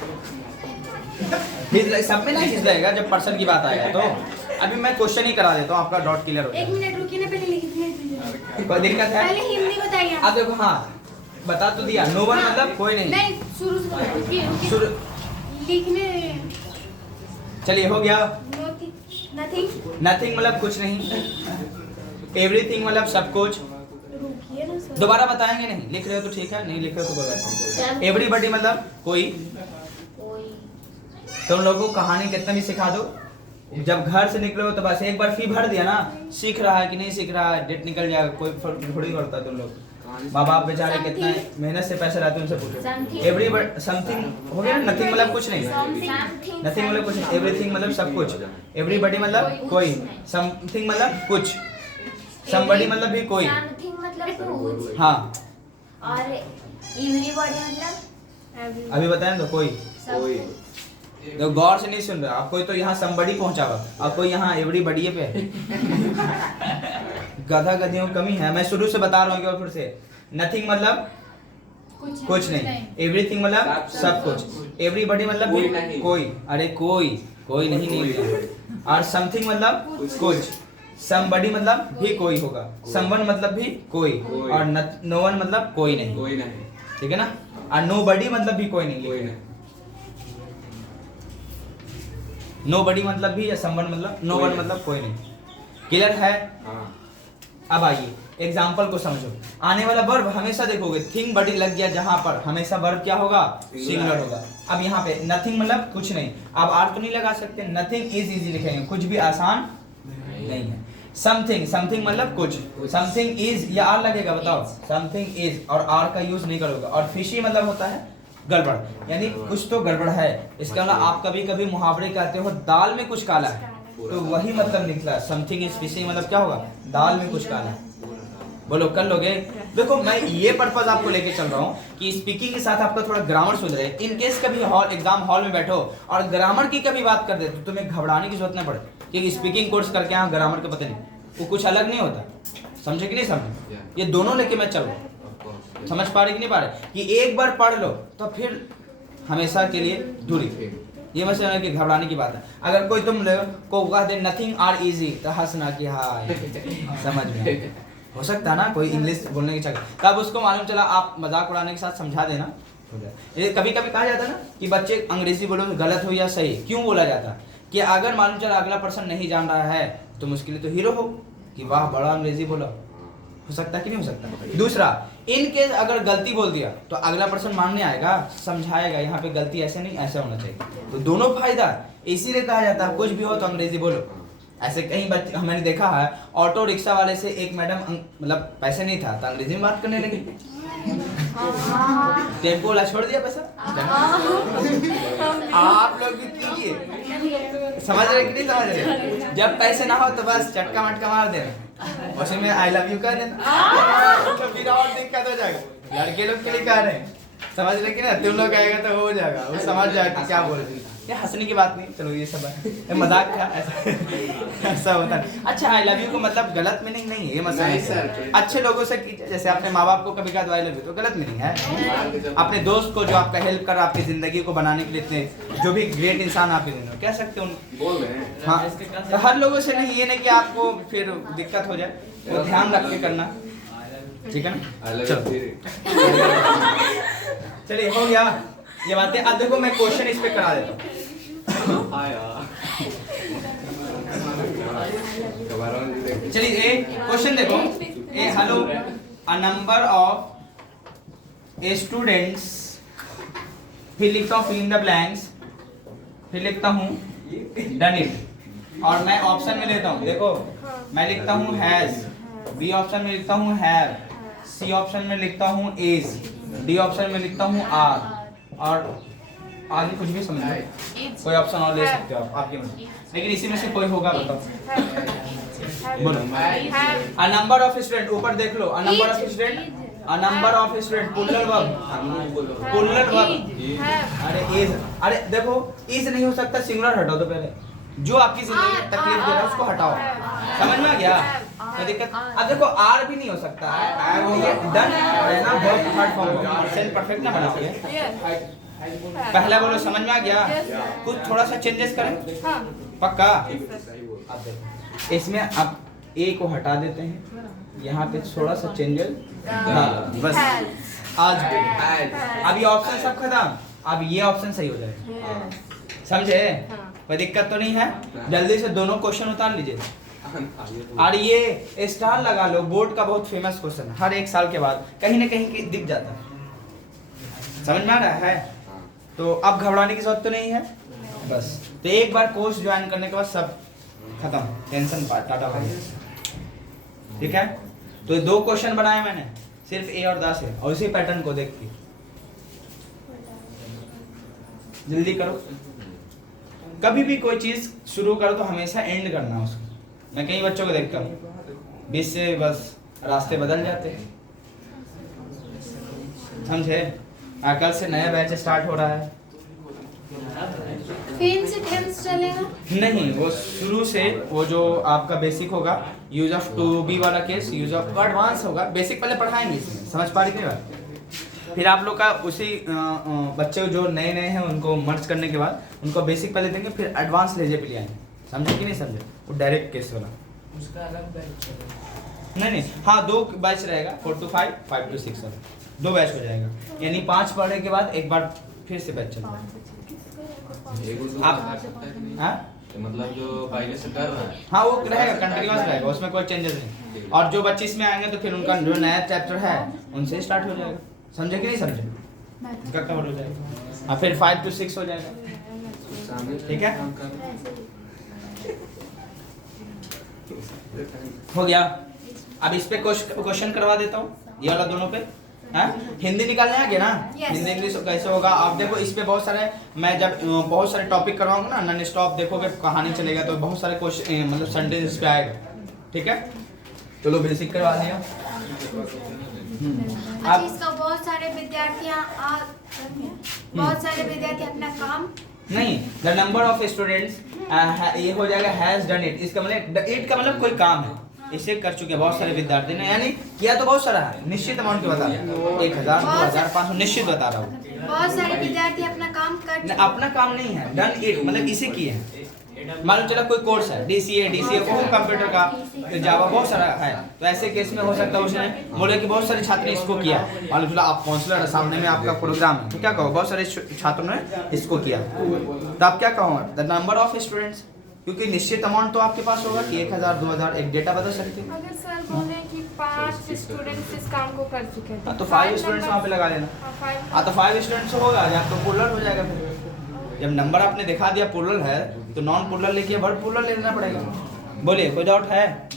सब में ना हिज लगेगा जब पर्सन की बात आएगा। तो अभी मैं क्वेश्चन ही करा देता हूँ, आपका डॉट क्लियर हो एक जाएगा। मिनट रुकिए ना, पहले लिख दीजिए, कोई दिक्कत है, पहले हिंदी बताइए। अब देखो, हाँ बता तो दिया, नो वन मतलब कोई नहीं। नहीं, शुरू से बताइए, शुरू लिखने। चलिए हो गया। नथिंग मतलब कुछ नहीं। एवरीथिंग मतलब सब कुछ। रुकिए ना सर, दोबारा बताएंगे नहीं, लिख रहे हो तो ठीक है, नहीं लिख रहे हो तो कोई बात नहीं। एवरीबॉडी मतलब कोई। तुम लोगों को कहानी कितना भी सिखा दो, जब घर से निकले हो तो बस एक बार फी भर दिया ना, सीख रहा है कि नहीं सीख रहा है, डेट निकल जाएगा, कोई फर्क थोड़ी पड़ता। तुम लोग माँ बाप बेचारे कितना मेहनत से पैसे लाते हैं, उनसे पूछो। एवरीबॉडी समथिंग हो गया ना, नथिंग मतलब कुछ नहीं, नथिंग मतलब कुछ नहीं, एवरीथिंग मतलब सब कुछ, एवरीबॉडी मतलब कोई, समथिंग मतलब कुछ, somebody मतलब भी कोई, मतलब हाँ। और एवरीबॉडी मतलब अभी बताएं तो कोई तो गौर से नहीं सुन रहा आप, कोई तो यहाँ somebody पहुंचा हुआ, अब कोई यहाँ एवरीबॉडी पे गधा गधियों की कमी है। मैं शुरू से बता रहा हूँ कि फिर से, नथिंग मतलब कुछ नहीं, एवरीथिंग मतलब सब कुछ, एवरीबॉडी मतलब कोई, अरे कोई नहीं, और समथिंग मतलब कुछ, somebody मतलब भी कोई होगा, someone मतलब भी कोई, और no one मतलब कोई नहीं, ठीक है ना। और nobody मतलब भी कोई नहीं, nobody मतलब भी या someone मतलब no one मतलब कोई नहीं। क्लियर है, अब आइए एग्जाम्पल को समझो। आने वाला वर्ब हमेशा देखोगे थिंग बड़ी लग गया जहां पर हमेशा वर्ब क्या होगा, सिंगुलर होगा। अब यहाँ पे नथिंग मतलब कुछ नहीं, अब आर तो नहीं लगा सकते, नथिंग इज इजी लिखेंगे, कुछ भी आसान नहीं है। समथिंग, समथिंग मतलब कुछ, समथिंग इज या आर लगेगा बताओ, समथिंग इज और आर का यूज नहीं करोगे। और फिशी मतलब होता है गड़बड़, यानी कुछ तो गड़बड़ है। इसके अलावा आप कभी कभी मुहावरे कहते हो दाल में कुछ काला है, तो वही मतलब निकला समथिंग इज फिशिंग मतलब क्या होगा, दाल में कुछ काला है। बोलो कर लोगे? देखो मैं ये पर्पज आपको लेके चल रहा हूँ कि स्पीकिंग के साथ आपका थोड़ा ग्रामर सुधरे। इन केस कभी हॉल एग्जाम हॉल में बैठो और ग्रामर की कभी बात कर दे तो तुम्हें घबराने की जरूरत नहीं पड़े, क्योंकि स्पीकिंग कोर्स करके यहाँ ग्रामर का पता नहीं, वो कुछ अलग नहीं होता। समझे कि नहीं समझे? ये दोनों लेके मैं चल रहा हूँ, समझ पा रहे कि नहीं पा रहे कि एक बार पढ़ लो तो फिर हमेशा के लिए दूरी। ये मत समझना कि घबराने की बात है। अगर कोई तुम को कह दे नथिंग आर इजी तो हंसना कि हाँ समझ में हो सकता ना कोई इंग्लिश बोलने की चक्कर, तब उसको मालूम चला आप मजाक उड़ाने के साथ समझा देना हो जाए। ये कभी कभी कहा जाता है ना कि बच्चे अंग्रेजी बोलो गलत हो या सही, क्यों बोला जाता है कि अगर मालूम चला अगला पर्सन नहीं जान रहा है तो मुश्किल तो हीरो हो कि वाह बड़ा अंग्रेजी बोला, हो सकता है कि नहीं हो सकता। दूसरा, इन केस अगर गलती बोल दिया तो अगला पर्सन मानने आएगा, समझाएगा यहाँ पे गलती ऐसे नहीं ऐसा होना चाहिए, तो दोनों फायदा। इसीलिए कहा जाता है कुछ भी हो तो अंग्रेजी बोलो। ऐसे कई बच्चे हमने देखा है, ऑटो रिक्शा वाले से एक मैडम मतलब पैसे नहीं था तो अंग्रेजी में बात करने लगी, टेम्पो वाला छोड़ दिया पैसा। आप लोग भी कीजिए, समझ रहे कि नहीं समझ रहे? जब पैसे ना हो तो बस चटका मटका मार देना, उसी में आई लव यू कह देना, तो फिर और दिक्कत हो जाएगा। लड़के लोग के लिए कह रहे हैं, समझ रहे कि ना? तुम लोग कहेगा तो हो जाएगा, वो समझ जाएगा क्या बोल रही है। ये हंसने की बात नहीं, चलो ये सब है मजाक का, ऐसा होता है। अच्छा आई लव यू को मतलब गलत मीनिंग नहीं है, ये मसला है। अच्छे लोगों से कीजिए, जैसे अपने माँ बाप को कभी कहा आई लव यू तो गलत मीनिंग है। अपने दोस्त को जो आपका हेल्प कर आपकी जिंदगी को बनाने के लिए इतने जो भी ग्रेट इंसान आपके दिन कह सकते हो बोल रहे हैं। हाँ तो हर लोगों से नहीं, ये नहीं कि आपको फिर दिक्कत हो जाए, वो ध्यान रख के करना, ठीक है ना? चलिए हो गया ये बातें। अब देखो मैं क्वेश्चन इस पे करा देता हूँ। चलिए ए क्वेश्चन देखो, a hello a number of students, फिर लिखता हूँ फिल इन द ब्लैंक्स, फिर लिखता हूँ डन इट, और मैं ऑप्शन में लेता हूँ। देखो मैं लिखता हूँ हैज, बी ऑप्शन में लिखता हूँ हैव, सी ऑप्शन में लिखता हूँ इज, डी ऑप्शन में लिखता हूँ आर, और आगे कुछ भी समझ लो, कोई ऑप्शन और ले सकते हो आप, आपकी मर्जी, लेकिन इसी में से कोई होगा बताओ। बोलो अ नंबर ऑफ स्टूडेंट, ऊपर देख लो, a number of student, a number of student plural verb, plural verb. Are is, are देखो इज नहीं हो सकता, सिंगुलर हटाओ तो पहले, जो आपकी जिंदगी में तकलीफ दे रहा है उसको हटाओ, समझ में आ गया? कोई दिक्कत? अब देखो आर भी नहीं हो सकता है, वो ये डन है ना, verb third form self perfect ना बनाओगे। पहला बोलो, समझ में आ गया? कुछ थोड़ा सा चेंजेस करें, पक्का? अब देखो इसमें अब ए को हटा देते हैं, यहाँ पे थोड़ा सा चेंजेस, बस आज अब ये ऑप्शन सब खत्म, अब ये ऑप्शन सही हो जाएगा, समझे? कोई दिक्कत तो नहीं है? जल्दी से दोनों क्वेश्चन उतार लीजिए, और ये स्टार लगा लो, बोर्ड का बहुत फेमस क्वेश्चन, हर एक साल के बाद कहीं ना कहीं दिख जाता है, समझ में आ रहा है? तो अब घबराने की जरूरत तो नहीं है, बस तो एक बार कोर्स ज्वाइन करने के बाद सब खत्म, टेंशन टाटा भाई, ठीक है? तो ये दो क्वेश्चन बनाए मैंने, सिर्फ ए और 10 है, और इसी पैटर्न को देख के जल्दी करो। कभी भी कोई चीज शुरू करो तो हमेशा एंड करना उसको। मैं कई बच्चों को देखता हूँ 20 से बस रास्ते बदल जाते हैं, समझे? कल से नया बैच स्टार्ट हो रहा है, फिर से टेंस चलेगा नहीं वो शुरू से वो जो आपका बेसिक होगा, यूज ऑफ टू बी वाला केस, यूज ऑफ एडवांस होगा, बेसिक पहले पढ़ाएंगे इसमें, समझ पा रही बात? फिर आप लोग का उसी बच्चे जो नए नए हैं उनको मर्ज करने के बाद उनको बेसिक पहले देंगे, फिर एडवांस लेजे पे ले आएंगे, समझे कि नहीं समझे? वो डायरेक्ट केस वाला उसका अलग बैच नहीं, हाँ 2 बैच रहेगा, 4 to 5, 5 to 6 वाला 2 बैच हो जाएगा, यानी 5 पढ़ने के बाद एक बार फिर से बैच चलेगा। आप तो मतलब जो पहले से कर रहा है हाँ वो रहेगा, कंटिन्यूअस रहेगा, उसमें कोई चेंजेस नहीं। और जो 25 में आएंगे तो फिर उनका जो नया चैप्टर है उनसे स्टार्ट हो जाएगा। समझे कि नहीं समझे? इसका कवर हो जाएगा। हाँ फिर 5 to 6 हो जाएगा। ठीक है, हो गया। अब इस पे क्वेश्चन करवा देता हूँ, ये वाला दोनों पे। हाँ हिंदी निकालने आ गया ना? Yes. हिंदी इंग्लिश कैसे होगा आप देखो। इस पे बहुत सारे, मैं जब बहुत सारे टॉपिक करवाऊंगा ना, नॉन स्टॉप देखोगे कहानी चलेगा तो बहुत सारे क्वेश्चन मतलब सेंटेंस इस पे आएगा। ठीक है, चलो बेसिक करवा दिया। अच्छा, अब इसका बहुत सारे विद्यार्थी अपना काम नहीं, द नंबर ऑफ स्टूडेंट्स ये हो जाएगा हैज डन इट। इसका मतलब इट का मतलब कोई काम है, इसे कर चुके हैं बहुत सारे विद्यार्थी ने, यानी किया तो बहुत सारा है। निश्चित अमाउंट के बता रहा हूं, 1000 2000 500 निश्चित बता रहा हूँ। बहुत सारे विद्यार्थी अपना काम कर चुके अपना काम नहीं है, डन इट मतलब इसे किए हैं। मालूम चला कोई कोर्स है डीसीए वो कंप्यूटर का, जावा बहुत सारा है, तो ऐसे केस में हो सकता है उसने बोले कि बहुत सारे छात्र ने इसको किया। मालूम चला आप काउंसलर सामने में आपका प्रोग्राम है, तो क्या कहो बहुत सारे छात्रों ने इसको किया, तो आप क्या कहो द नंबर ऑफ स्टूडेंट्स, क्योंकि निश्चित अमाउंट तो आपके पास होगा कि 1000 2000 एक डेटा बता सकते हैं। अगर सर बोले कि 5 स्टूडेंट्स इस काम को कर चुके हैं तो 5 स्टूडेंट्स वहाँ पे लगा लेना। हाँ तो 5 स्टूडेंट्स होगा या तो प्लूरल हो जाएगा। फिर जब नंबर आपने दिखा दिया प्लूरल है तो नॉन प्लूरल लेके वर्ब प्लूरल ले लेना पड़ेगा। बोलिए कोई डाउट है?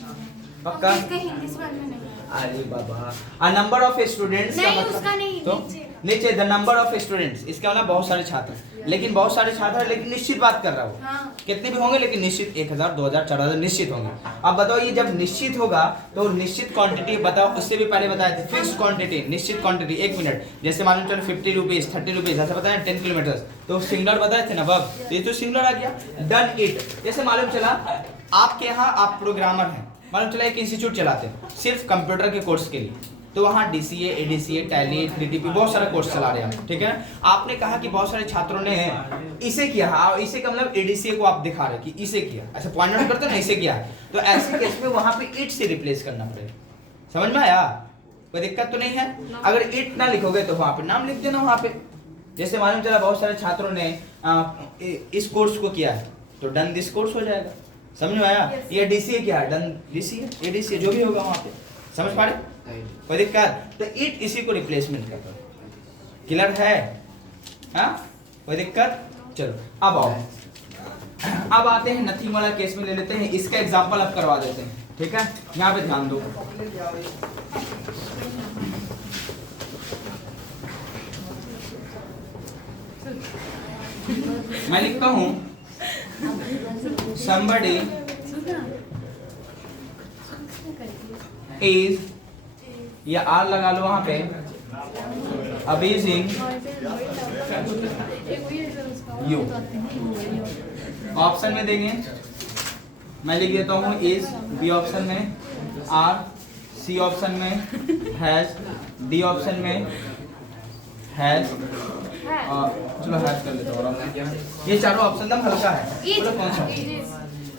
पक्का? इसका हिंदी समझ में नहीं। अरे बाबा, a number of students का नहीं, मतलब उसका नहीं, तो नीचे द नंबर ऑफ स्टूडेंट्स, इसका मतलब बहुत सारे छात्र, लेकिन बहुत सारे छात्र हैं, लेकिन निश्चित बात कर रहा हूँ। हाँ। कितने भी होंगे लेकिन निश्चित 1000 2000 4000 निश्चित होंगे। अब बताओ ये जब निश्चित होगा तो निश्चित क्वांटिटी बताओ, उससे भी पहले बताए थे फिक्स क्वांटिटी, निश्चित क्वांटिटी। 1 मिनट जैसे मालूम चलो 50 रुपीज 30 रुपीज ऐसा बताया 10 किलोमीटर, तो सिंगुलर बताए थे ना वर्ब, ये तो सिंगुलर आ गया। डन इट, जैसे मालूम चला आपके यहाँ आप प्रोग्रामर हैं, मालूम चला एक इंस्टीट्यूट चलाते हैं सिर्फ कंप्यूटर के कोर्स के लिए, तो वहाँ डीसीए एडीसीए टैली 3DP बहुत सारा कोर्स चला रहे हैं, ठीक है। आपने कहा कि बहुत सारे छात्रों ने इसे किया, हाँ इसे का मतलब एडीसीए को आप दिखा रहे कि इसे किया, ऐसे पॉइंट आउट करते ना इसे किया, तो ऐसे केस में वहाँ पे इट से रिप्लेस करना पड़ेगा। समझ में आया? कोई दिक्कत तो नहीं है? अगर इट ना लिखोगे तो वहाँ पे नाम लिख देना वहाँ पे। जैसे मालूम चला बहुत सारे छात्रों ने इस कोर्स को किया है तो डन दिस कोर्स हो जाएगा। समझ में आया? ये डीसीए क्या है, डन डीसीए एडीसीए जो भी होगा वहाँ पे। समझ पा रहे? कोई दिक्कत? तो इट इसी को रिप्लेसमेंट करता है। क्लियर है? हाँ कोई दिक्कत? चलो अब आओ, अब आते हैं नथिंग वाला केस में ले लेते हैं, इसका एग्जांपल अब करवा देते हैं। ठीक है, यहाँ पे ध्यान दो। मैं लिखता हूँ somebody is, या आर लगा लो वहां पे, abusing you। ऑप्शन में देंगे, मैं लिख देता हूँ is, बी ऑप्शन में आर, सी ऑप्शन में हैज, डी ऑप्शन में हैज, चलो हैज कर लेता हूँ। ये चारों ऑप्शन एकदम हल्का है, बोलो कौन सा?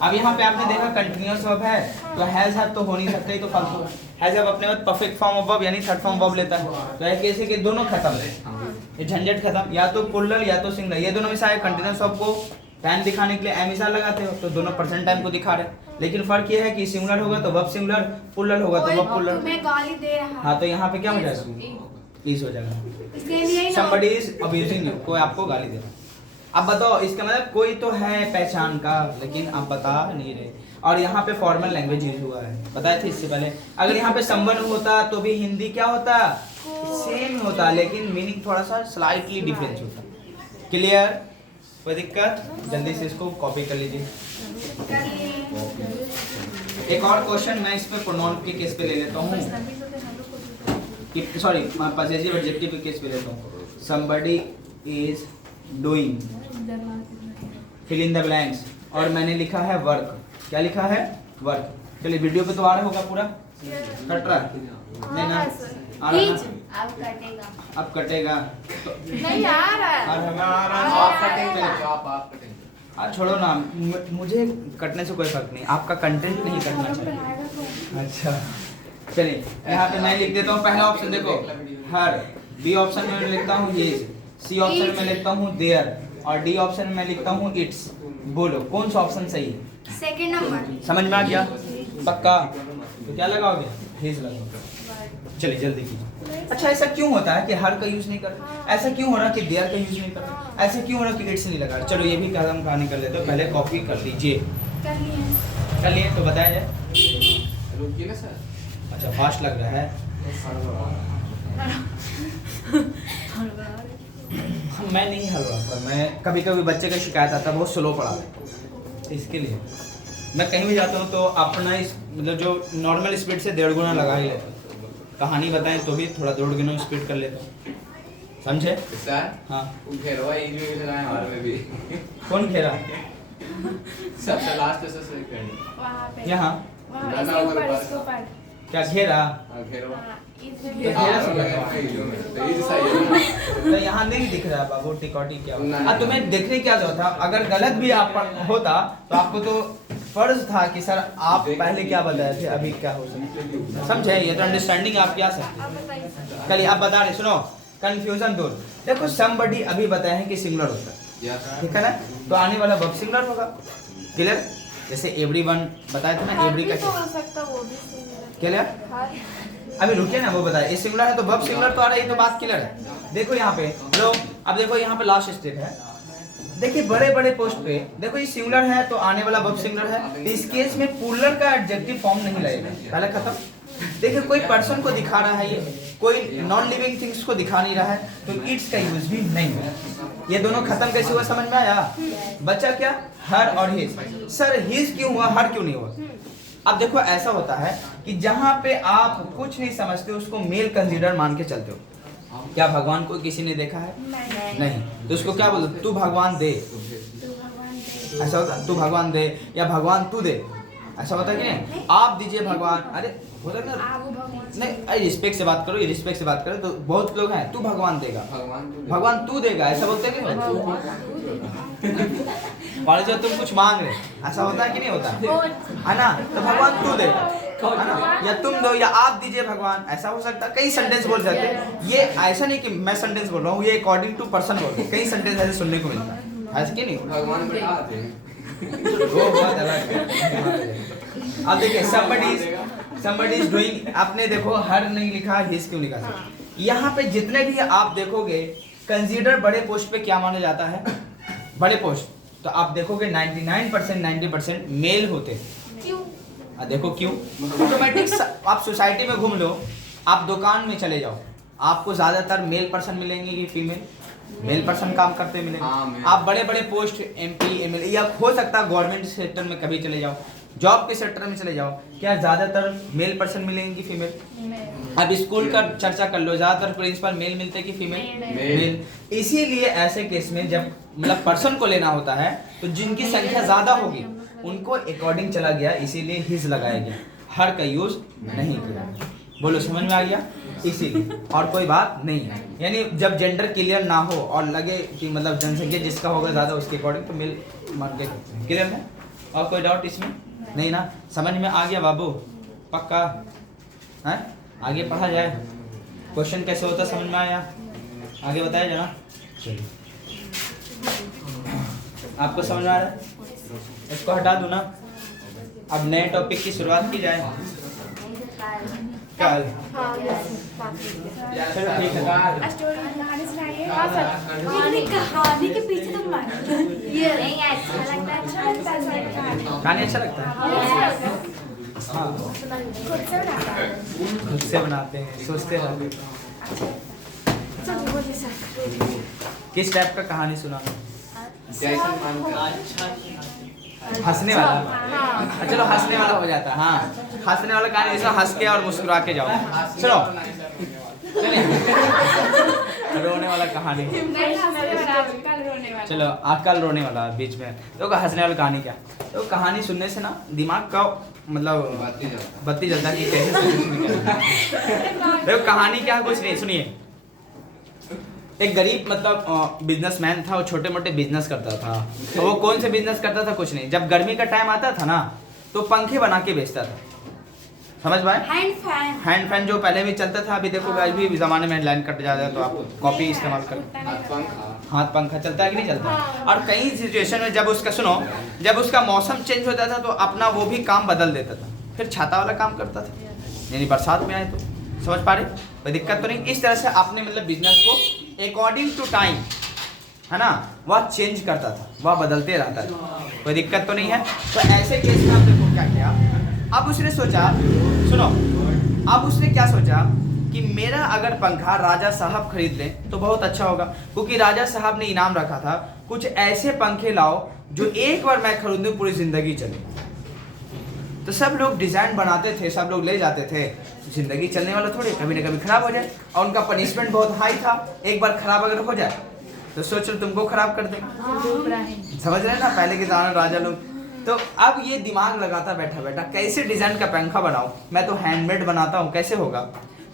अब यहाँ पे आपने देखा कंटिन्यूअस वर्ब है तो हैज हैव तो हो नहीं सकता, ही तो फालतू है। हैज हैव अपने बाद परफेक्ट फॉर्म ऑफ वर्ब यानी थर्ड फॉर्म वर्ब लेता है, तो ऐसे कैसे कि दोनों खत्म है, ये झंझट खत्म। या तो प्लूरल या तो सिंगुलर, ये दोनों में से आए। कंटिन्यूअस वर्ब को टाइम दिखाने के लिए एमिसा लगाते हो तो दोनों प्रेजेंट टाइम को दिखा रहे, लेकिन फर्क ये है कि सिंगुलर होगा तो वर्ब सिंगुलर, प्लूरल होगा तो वर्ब प्लूरल। तुम्हें गाली दे रहा है। हाँ तो यहाँ पे क्या हो जाएगा? इज हो जाएगा। इसके लिए ना somebody is abusing you, कोई आपको गाली दे रहा है। अब बताओ इसका मतलब कोई तो है पहचान का, लेकिन आप बता नहीं रहे। और यहाँ पे फॉर्मल लैंग्वेज यूज हुआ है, बताए थे इससे पहले। अगर यहाँ पे someone होता तो भी हिंदी क्या होता? सेम होता, लेकिन मीनिंग थोड़ा सा स्लाइटली डिफरेंस होता। क्लियर? कोई दिक्कत? जल्दी से इसको कॉपी कर लीजिए। एक और क्वेश्चन मैं इस पे प्रोनाउन के केस पे ले लेता हूँ, सॉरी पॉसेसिव एडजेक्टिव के केस पे लेता हूँ। somebody is doing fill in the blanks, और मैंने लिखा है वर्क। क्या लिखा है? वर्क। चलिए वीडियो पे तो आ रहा होगा पूरा, कट रहा नहीं ना? आ रहा ना? अब कटेगा। अब कटेगा नहीं आ रहा है। आप कटेंगे, आप कटेंगे। छोड़ो ना, मुझे कटने से कोई फर्क नहीं, आपका कंटेंट नहीं कटना चाहिए। अच्छा चलिए यहाँ पे मैं लिख देता हूँ पहला ऑप्शन देखो हर, बी ऑप्शन में मैं लिखता हूँ हिज, सी ऑप्शन में लिखता हूँ देयर, और डी ऑप्शन में मैं लिखता हूँ इट्स। बोलो कौन सा ऑप्शन सही है? Second number. समझ में आ गया? पक्का? तो क्या लगाओगे? हिज लगाओगे। चलिए जल्दी कीजिए। अच्छा ऐसा क्यों होता है कि हर का यूज नहीं कर रहा? ऐसा क्यों हो रहा कि देयर का यूज नहीं कर रहा? ऐसा क्यों हो रहा कि इट्स नहीं लगा रहा? चलो ये भी कदम कहानी कर लेते हो, पहले कॉपी कर लीजिए। कर लिए। कर लिए तो बताया जाए। रुकिए ना सर। अच्छा फास्ट लग रहा है। मैं नहीं हल रहा पर मैं कभी कभी बच्चे का शिकायत आता है बहुत स्लो पढ़ा रहे, इसके लिए मैं कहीं भी जाता हूँ तो अपना इस मतलब जो नॉर्मल स्पीड से 1.5 गुना लगा ही लेता हूँ। कहानी बताएं तो भी थोड़ा 1.5 गुना स्पीड कर लेता हूँ, समझे? सर हाँ घेरवा ये जो लगाए हमारे में भी। कौन घेरा? सबसे लास्ट से सही करनी। वहाँ पे। यहाँ वहाँ इसके ऊपर, इसके ऊपर। क्या घेरा? घेरवा। हाँ, इस तो यहाँ नहीं दिख रहा बाबू टिकॉटी क्या नहीं। होता? तुम्हें देखने क्या जो था, अगर गलत भी आप होता तो आपको तो फर्ज था कि सर आप पहले क्या बताए थे अभी क्या हो सकता, समझे? ये तो अंडरस्टैंडिंग आपकी आ सकती आप बताइए सर। है। कल आप बता रहे, सुनो कंफ्यूजन दूर। देखो समबडी अभी बताया है कि सिंगुलर होता है, ठीक है ना? तो आने वाला वर्ब सिंगुलर होगा, क्लियर? जैसे एवरीवन बताया था ना, हर एवरी भी का तो हो सकता, वो भी सिंगुलर। क्लियर? हर। अभी रुकिए ना, वो बताए ये सिंगुलर है तो वर्ब सिंगुलर तो आ रहा है, ये तो बात क्लियर है। देखो यहाँ पे लो, अब देखो यहाँ पे लास्ट स्टेप है, देखिए बड़े बड़े पोस्ट पे देखो ये सिंगुलर है तो आने वाला वर्ब सिंगुलर है, तो इस केस में प्लूरल का एडजेक्टिव फॉर्म नहीं लगेगा, पहले खत्म। देखिए कोई पर्सन को दिखा रहा है, ये कोई नॉन लिविंग थिंग्स को दिखा नहीं रहा है, तो इट्स का यूज भी नहीं है। ये दोनों खत्म कैसे हुआ समझ में आया? बचा क्या? हर और हिज। सर हिज क्यों हुआ, हर क्यों नहीं हुआ? अब देखो ऐसा होता है कि जहां पे आप कुछ नहीं समझते उसको मेल कंसीडर मान के चलते हो। क्या भगवान को किसी ने देखा है? नहीं, तो उसको क्या बोलते? तू भगवान दे, ऐसा होता? तू भगवान दे या भगवान तू दे, ऐसा होता है कि नहीं? आप दीजिए भगवान, अरे होता है ना? नहीं रिस्पेक्ट से बात करो, ये रिस्पेक्ट से बात करो तो बहुत लोग हैं तू भगवान देगा, भगवान तू देगा, ऐसा बोलते हैं कि नहीं? और जो तुम कुछ मांग रहे ऐसा होता है कि नहीं होता है ना? तो भगवान तू देगा है ना, या तुम दो या आप दीजिए भगवान, ऐसा हो सकता है। कई सेंटेंस बोल सकते हैं, ये ऐसा नहीं कि मैं सेंटेंस बोल रहा हूँ, ये अकॉर्डिंग टू पर्सन बोल रहा हूँ, कई सेंटेंस ऐसे सुनने को मिलता है, ऐसा कि नहीं? भगवान बैठा आते हैं। वो बात अलग है। अब देखिए somebody is doing, आपने देखो हर नहीं लिखा, हिज क्यों लिखा? यहाँ पे जितने भी आप देखोगे कंसीडर बड़े पोस्ट पे क्या माना जाता है? बड़े पोस्ट तो आप देखोगे 99% 90% मेल होते हैं। क्यों? देखो क्यों? ऑटोमेटिक आप सोसाइटी में घूम लो, आप दुकान में चले जाओ, आपको ज्यादातर मेल पर्सन मिलेंगे कि फीमेल? मेल पर्सन काम करते मिलेंगे। आप बड़े बड़े पोस्ट MP MLA या हो सकता है गवर्नमेंट सेक्टर में कभी चले जाओ, जॉब के सेक्टर में चले जाओ, क्या ज्यादातर मेल पर्सन मिलेंगे कि फीमेल? अब स्कूल का चर्चा कर लो, ज्यादातर प्रिंसिपल मेल मिलते हैं कि फीमेल? मेल। इसीलिए ऐसे केस में जब मतलब पर्सन को लेना होता है तो जिनकी संख्या ज्यादा होगी उनको अकॉर्डिंग चला गया, इसीलिए हिज लगाया गया, हर का यूज नहीं किया। बोलो समझ में आ गया? इसीलिए और कोई बात नहीं है। यानी जब जेंडर क्लियर ना हो और लगे कि मतलब जनसंख्या जिसका होगा ज्यादा उसके अकॉर्डिंग तो मेल मान के क्लियर है। और कोई डाउट इसमें नहीं ना? समझ में आ गया बाबू? पक्का है? आगे पढ़ा जाए, क्वेश्चन कैसे होता समझ में आया? आगे बताया जाना। चलिए आपको समझ में आ रहा है? इसको हटा दूं ना, अब नए टॉपिक की शुरुआत की जाए। कल चलो ठीक है। स्टोरी कहानी सुनाइए। हाँ सर। कहानी के पीछे तो ये नहीं अच्छा लगता है, अच्छा लगता है। कहानी अच्छा लगता है? हाँ खुद से बनाता है। खुद से बनाते हैं, सोचते हैं। चलिए बोलिए सर। किस टाइप का कहानी सुनाना? जैसन मानता हंसने वाला? हाँ। चलो हंसने वाला हो जाता है। हाँ हंसने वाला कहानी, इसमें हंस के और मुस्कुरा के जाओ। चलो चलिए रोने वाला कहानी। नहीं हंसने वाला, कल रोने वाला। चलो कल रोने वाला बीच में, तो हंसने वाली कहानी क्या? तो कहानी सुनने से ना दिमाग का मतलब बत्ती जलता है कि कैसे देखो कहानी क्या है, कुछ नहीं। सुनिए, एक गरीब मतलब बिजनेसमैन था, वो छोटे मोटे बिजनेस करता था। तो वो कौन से बिजनेस करता था? कुछ नहीं। जब गर्मी का टाइम आता था ना तो पंखे बना के बेचता था, समझ पाए? हैंड फैन जो पहले भी चलता था, अभी देखो अभी भी जमाने में लाइन कट जाता है तो आप कॉपी इस्तेमाल कर। हाथ पंखा चलता है कि नहीं चलता। हाँ। और कई सिचुएशन में जब उसका सुनो, जब उसका मौसम चेंज होता था तो अपना वो भी काम बदल देता था, फिर छाता वाला काम करता था, यानी बरसात में आए तो समझ पा रहे, कोई दिक्कत तो नहीं। इस तरह से आपने मतलब बिजनेस को अकॉर्डिंग टू टाइम, है ना, वह चेंज करता था, वह बदलते रहता था, कोई दिक्कत तो नहीं है। तो ऐसे केस में आप देखो क्या किया, अब उसने सोचा, सुनो, अब उसने क्या सोचा कि मेरा अगर पंखा राजा साहब खरीद लें तो बहुत अच्छा होगा, क्योंकि राजा साहब ने इनाम रखा था कुछ ऐसे पंखे लाओ जो एक बार मैं खरीदूं पूरी जिंदगी चले। तो सब लोग डिजाइन बनाते थे, सब लोग ले जाते थे, जिंदगी चलने वाला थोड़ी, कभी ना कभी खराब हो जाए, और उनका पनिशमेंट बहुत हाई था, एक बार खराब अगर हो जाए तो सोच लो तुमको खराब कर दे, समझ रहे हैं ना, पहले के जमाने राजा लोग। तो अब ये दिमाग लगाता बैठा बैठा कैसे डिजाइन का पंखा बनाऊं, मैं तो हैंडमेड बनाता हूं, कैसे होगा।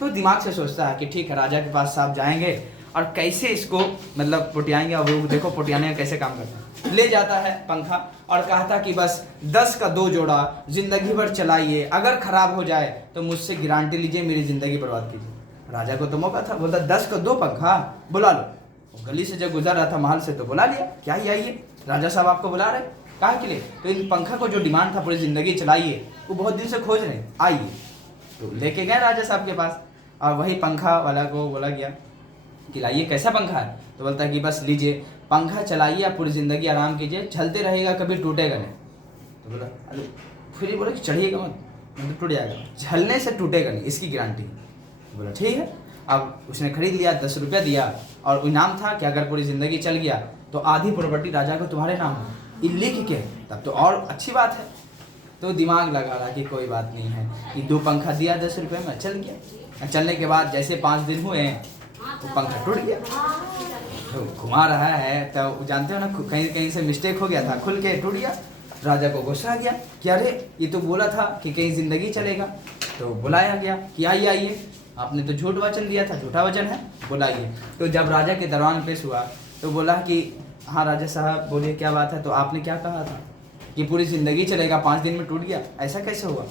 तो दिमाग से सोचता है कि ठीक है, राजा के पास साहब जाएंगे और कैसे इसको मतलब पुटियाएंगे, और वो देखो पुटियाने का कैसे काम करता है। ले जाता है पंखा और कहता कि बस 10 का 2 जोड़ा जिंदगी भर चलाइए, अगर खराब हो जाए तो मुझसे गारंटी लीजिए, मेरी जिंदगी बर्बाद कीजिए। राजा को तो मौका था, बोलता 10 का 2 पंखा बुला लो। गली से जब गुजर रहा था महल से तो बुला लिया, क्या ही आइए, राजा साहब आपको बुला रहे, काहे के लिए, तो इन पंखा को जो डिमांड था पूरी जिंदगी चलाइए, वो बहुत दिन से खोज रहे, आइए। तो लेके गए राजा साहब के पास, और वही पंखा वाला को बोला गया कि लाइए कैसा पंखा है, तो बोलता है कि बस लीजिए पंखा चलाइए, आप पूरी ज़िंदगी आराम कीजिए, चलते रहेगा, कभी टूटेगा नहीं। तो बोला अरे, फिर बोला कि चढ़िएगा मत, मतलब टूट जाएगा, झलने से टूटेगा नहीं, इसकी गारंटी। बोला ठीक है। अब उसने खरीद लिया, 10 रुपया दिया, और इनाम था कि अगर पूरी ज़िंदगी चल गया तो आधी प्रॉपर्टी राजा को तुम्हारे नाम है, ये लिख के, तब तो और अच्छी बात है। तो दिमाग लगा रहा कि कोई बात नहीं है, कि 2 पंखा दिया 10 रुपये में, चल गया। चलने के बाद जैसे 5 दिन हुए वो पंखा टूट गया। तो घुमा रहा है, तो जानते हो ना, कहीं कहीं से मिस्टेक हो गया था, खुल के टूट गया। राजा को गुस्सा आ गया कि अरे ये तो बोला था कि कहीं ज़िंदगी चलेगा। तो बुलाया गया कि आइए आइए, आपने तो झूठ वचन दिया था, झूठा वचन है, बुलाइए। तो जब राजा के दरबार पेश हुआ तो बोला कि हाँ राजा साहब बोलिए क्या बात है, तो आपने क्या कहा था कि पूरी ज़िंदगी चलेगा, 5 दिन में टूट गया, ऐसा कैसे हुआ।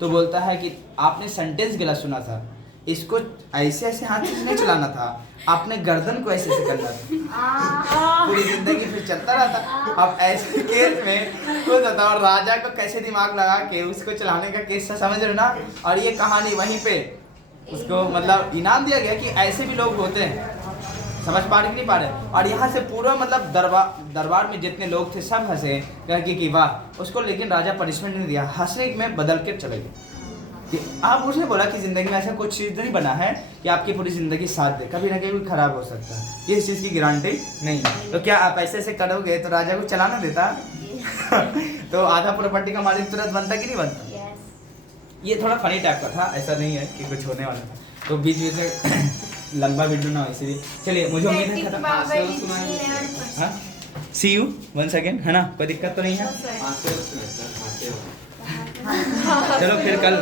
तो बोलता है कि आपने सेंटेंस गलत सुना था, इसको ऐसे ऐसे हाथ से नहीं चलाना था, आपने गर्दन को ऐसे ऐसे करना था, पूरी जिंदगी फिर चलता रहता। अब ऐसे केस में खुद बताओ राजा को कैसे दिमाग लगा के उसको चलाने का केस था, समझ रहे ना। और ये कहानी वहीं पे उसको मतलब इनाम दिया गया कि ऐसे भी लोग होते हैं, समझ पा रहे कि नहीं पा रहे। और यहाँ से पूरा मतलब दरबार में जितने लोग थे सब हंसे, कह के कि वाह उसको, लेकिन राजा पनिशमेंट नहीं दिया, हंसने में बदल के चले गए। आप उसने बोला कि ज़िंदगी में ऐसा कुछ चीज़ नहीं बना है कि आपकी पूरी ज़िंदगी साथ दे, कभी ना कभी खराब हो सकता है, ये इस चीज़ की गारंटी नहीं है। तो क्या आप ऐसे ऐसे करोगे तो राजा को चलाना देता तो आधा प्रॉपर्टी का मालिक तुरंत बनता कि नहीं बनता। ये थोड़ा फनी टाइप का था, ऐसा नहीं है कि कुछ होने वाला था, तो बीच बीच में लंबा वीडियो ना हो इसीलिए। चलिए मुझे उम्मीद है खत्म। सी यू वंस अगेन, है ना, कोई दिक्कत तो नहीं है। चलो फिर कल